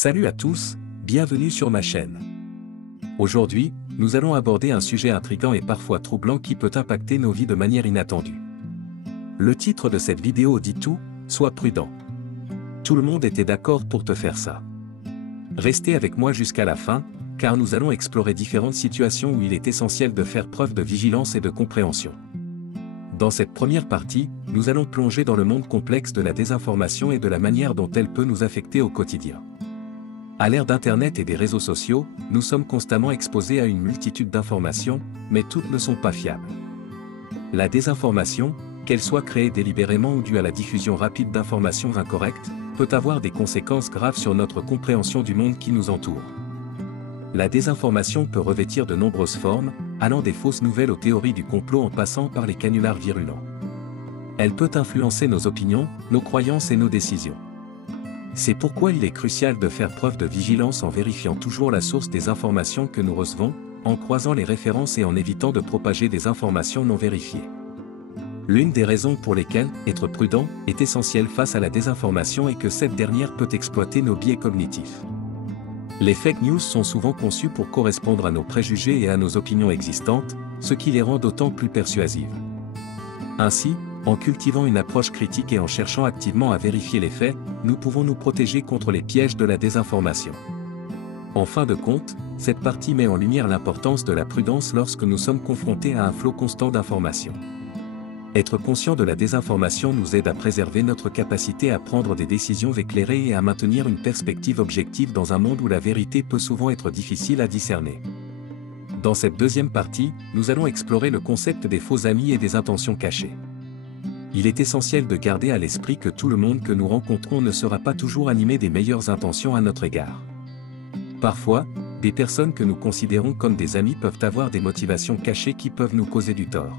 Salut à tous, bienvenue sur ma chaîne. Aujourd'hui, nous allons aborder un sujet intriguant et parfois troublant qui peut impacter nos vies de manière inattendue. Le titre de cette vidéo dit tout, sois prudent. Tout le monde était d'accord pour te faire ça. Restez avec moi jusqu'à la fin, car nous allons explorer différentes situations où il est essentiel de faire preuve de vigilance et de compréhension. Dans cette première partie, nous allons plonger dans le monde complexe de la désinformation et de la manière dont elle peut nous affecter au quotidien. À l'ère d'Internet et des réseaux sociaux, nous sommes constamment exposés à une multitude d'informations, mais toutes ne sont pas fiables. La désinformation, qu'elle soit créée délibérément ou due à la diffusion rapide d'informations incorrectes, peut avoir des conséquences graves sur notre compréhension du monde qui nous entoure. La désinformation peut revêtir de nombreuses formes, allant des fausses nouvelles aux théories du complot en passant par les canulars virulents. Elle peut influencer nos opinions, nos croyances et nos décisions. C'est pourquoi il est crucial de faire preuve de vigilance en vérifiant toujours la source des informations que nous recevons, en croisant les références et en évitant de propager des informations non vérifiées. L'une des raisons pour lesquelles être prudent est essentiel face à la désinformation est que cette dernière peut exploiter nos biais cognitifs. Les fake news sont souvent conçues pour correspondre à nos préjugés et à nos opinions existantes, ce qui les rend d'autant plus persuasives. Ainsi, en cultivant une approche critique et en cherchant activement à vérifier les faits, nous pouvons nous protéger contre les pièges de la désinformation. En fin de compte, cette partie met en lumière l'importance de la prudence lorsque nous sommes confrontés à un flot constant d'informations. Être conscient de la désinformation nous aide à préserver notre capacité à prendre des décisions éclairées et à maintenir une perspective objective dans un monde où la vérité peut souvent être difficile à discerner. Dans cette deuxième partie, nous allons explorer le concept des faux amis et des intentions cachées. Il est essentiel de garder à l'esprit que tout le monde que nous rencontrons ne sera pas toujours animé des meilleures intentions à notre égard. Parfois, des personnes que nous considérons comme des amis peuvent avoir des motivations cachées qui peuvent nous causer du tort.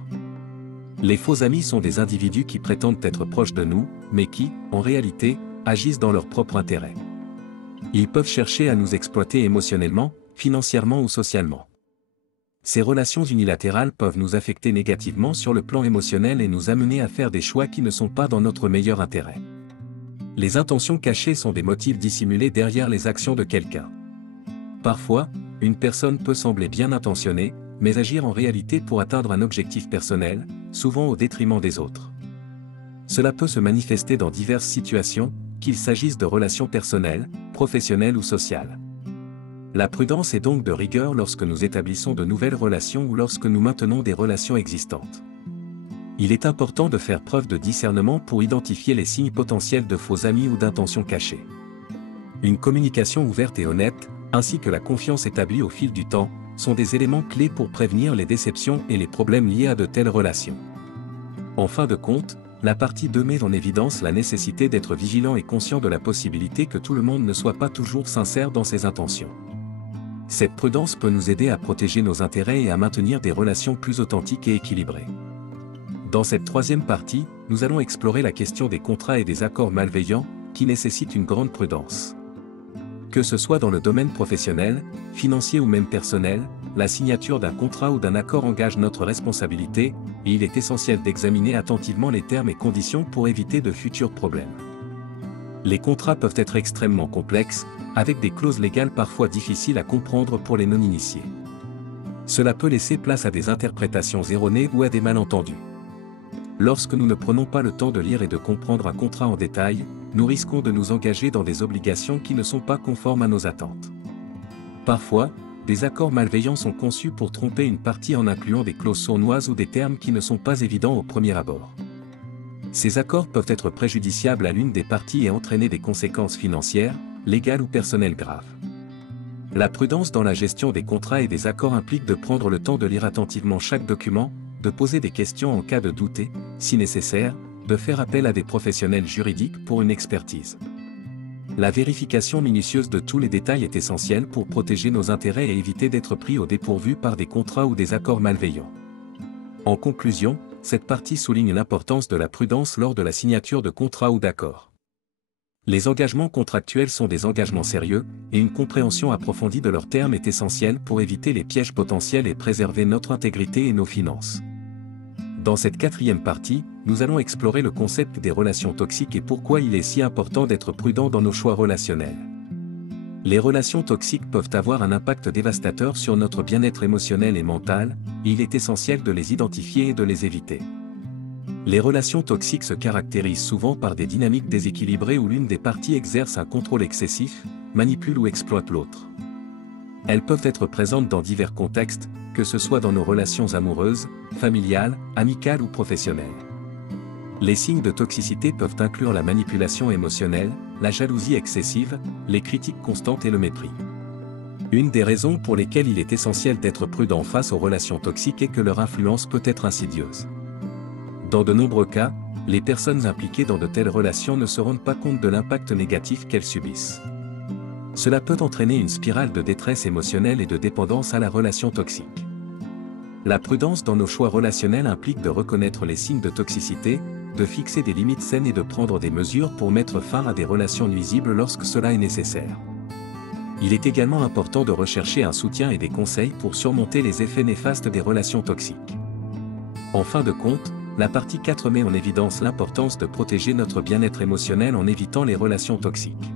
Les faux amis sont des individus qui prétendent être proches de nous, mais qui, en réalité, agissent dans leur propre intérêt. Ils peuvent chercher à nous exploiter émotionnellement, financièrement ou socialement. Ces relations unilatérales peuvent nous affecter négativement sur le plan émotionnel et nous amener à faire des choix qui ne sont pas dans notre meilleur intérêt. Les intentions cachées sont des motifs dissimulés derrière les actions de quelqu'un. Parfois, une personne peut sembler bien intentionnée, mais agir en réalité pour atteindre un objectif personnel, souvent au détriment des autres. Cela peut se manifester dans diverses situations, qu'il s'agisse de relations personnelles, professionnelles ou sociales. La prudence est donc de rigueur lorsque nous établissons de nouvelles relations ou lorsque nous maintenons des relations existantes. Il est important de faire preuve de discernement pour identifier les signes potentiels de faux amis ou d'intentions cachées. Une communication ouverte et honnête, ainsi que la confiance établie au fil du temps, sont des éléments clés pour prévenir les déceptions et les problèmes liés à de telles relations. En fin de compte, la partie 2 met en évidence la nécessité d'être vigilant et conscient de la possibilité que tout le monde ne soit pas toujours sincère dans ses intentions. Cette prudence peut nous aider à protéger nos intérêts et à maintenir des relations plus authentiques et équilibrées. Dans cette troisième partie, nous allons explorer la question des contrats et des accords malveillants, qui nécessitent une grande prudence. Que ce soit dans le domaine professionnel, financier ou même personnel, la signature d'un contrat ou d'un accord engage notre responsabilité, et il est essentiel d'examiner attentivement les termes et conditions pour éviter de futurs problèmes. Les contrats peuvent être extrêmement complexes, avec des clauses légales parfois difficiles à comprendre pour les non-initiés. Cela peut laisser place à des interprétations erronées ou à des malentendus. Lorsque nous ne prenons pas le temps de lire et de comprendre un contrat en détail, nous risquons de nous engager dans des obligations qui ne sont pas conformes à nos attentes. Parfois, des accords malveillants sont conçus pour tromper une partie en incluant des clauses sournoises ou des termes qui ne sont pas évidents au premier abord. Ces accords peuvent être préjudiciables à l'une des parties et entraîner des conséquences financières, légales ou personnelles graves. La prudence dans la gestion des contrats et des accords implique de prendre le temps de lire attentivement chaque document, de poser des questions en cas de doute et, si nécessaire, de faire appel à des professionnels juridiques pour une expertise. La vérification minutieuse de tous les détails est essentielle pour protéger nos intérêts et éviter d'être pris au dépourvu par des contrats ou des accords malveillants. En conclusion, cette partie souligne l'importance de la prudence lors de la signature de contrats ou d'accords. Les engagements contractuels sont des engagements sérieux, et une compréhension approfondie de leurs termes est essentielle pour éviter les pièges potentiels et préserver notre intégrité et nos finances. Dans cette quatrième partie, nous allons explorer le concept des relations toxiques et pourquoi il est si important d'être prudent dans nos choix relationnels. Les relations toxiques peuvent avoir un impact dévastateur sur notre bien-être émotionnel et mental, et il est essentiel de les identifier et de les éviter. Les relations toxiques se caractérisent souvent par des dynamiques déséquilibrées où l'une des parties exerce un contrôle excessif, manipule ou exploite l'autre. Elles peuvent être présentes dans divers contextes, que ce soit dans nos relations amoureuses, familiales, amicales ou professionnelles. Les signes de toxicité peuvent inclure la manipulation émotionnelle, la jalousie excessive, les critiques constantes et le mépris. Une des raisons pour lesquelles il est essentiel d'être prudent face aux relations toxiques est que leur influence peut être insidieuse. Dans de nombreux cas, les personnes impliquées dans de telles relations ne se rendent pas compte de l'impact négatif qu'elles subissent. Cela peut entraîner une spirale de détresse émotionnelle et de dépendance à la relation toxique. La prudence dans nos choix relationnels implique de reconnaître les signes de toxicité, de fixer des limites saines et de prendre des mesures pour mettre fin à des relations nuisibles lorsque cela est nécessaire. Il est également important de rechercher un soutien et des conseils pour surmonter les effets néfastes des relations toxiques. En fin de compte, la partie 4 met en évidence l'importance de protéger notre bien-être émotionnel en évitant les relations toxiques.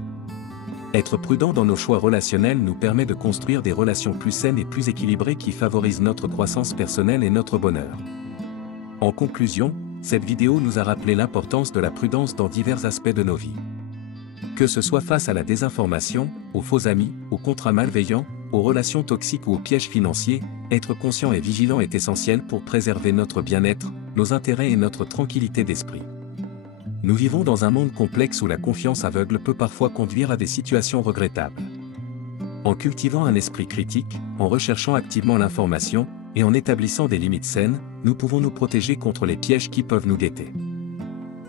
Être prudent dans nos choix relationnels nous permet de construire des relations plus saines et plus équilibrées qui favorisent notre croissance personnelle et notre bonheur. En conclusion, cette vidéo nous a rappelé l'importance de la prudence dans divers aspects de nos vies. Que ce soit face à la désinformation, aux faux amis, aux contrats malveillants, aux relations toxiques ou aux pièges financiers, être conscient et vigilant est essentiel pour préserver notre bien-être, nos intérêts et notre tranquillité d'esprit. Nous vivons dans un monde complexe où la confiance aveugle peut parfois conduire à des situations regrettables. En cultivant un esprit critique, en recherchant activement l'information, et en établissant des limites saines, nous pouvons nous protéger contre les pièges qui peuvent nous guetter.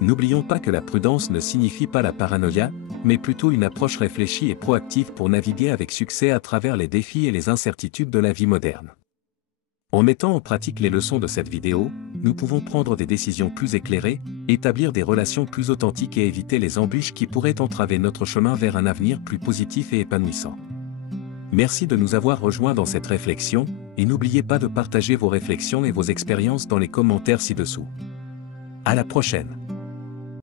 N'oublions pas que la prudence ne signifie pas la paranoïa, mais plutôt une approche réfléchie et proactive pour naviguer avec succès à travers les défis et les incertitudes de la vie moderne. En mettant en pratique les leçons de cette vidéo, nous pouvons prendre des décisions plus éclairées, établir des relations plus authentiques et éviter les embûches qui pourraient entraver notre chemin vers un avenir plus positif et épanouissant. Merci de nous avoir rejoints dans cette réflexion, et n'oubliez pas de partager vos réflexions et vos expériences dans les commentaires ci-dessous. À la prochaine!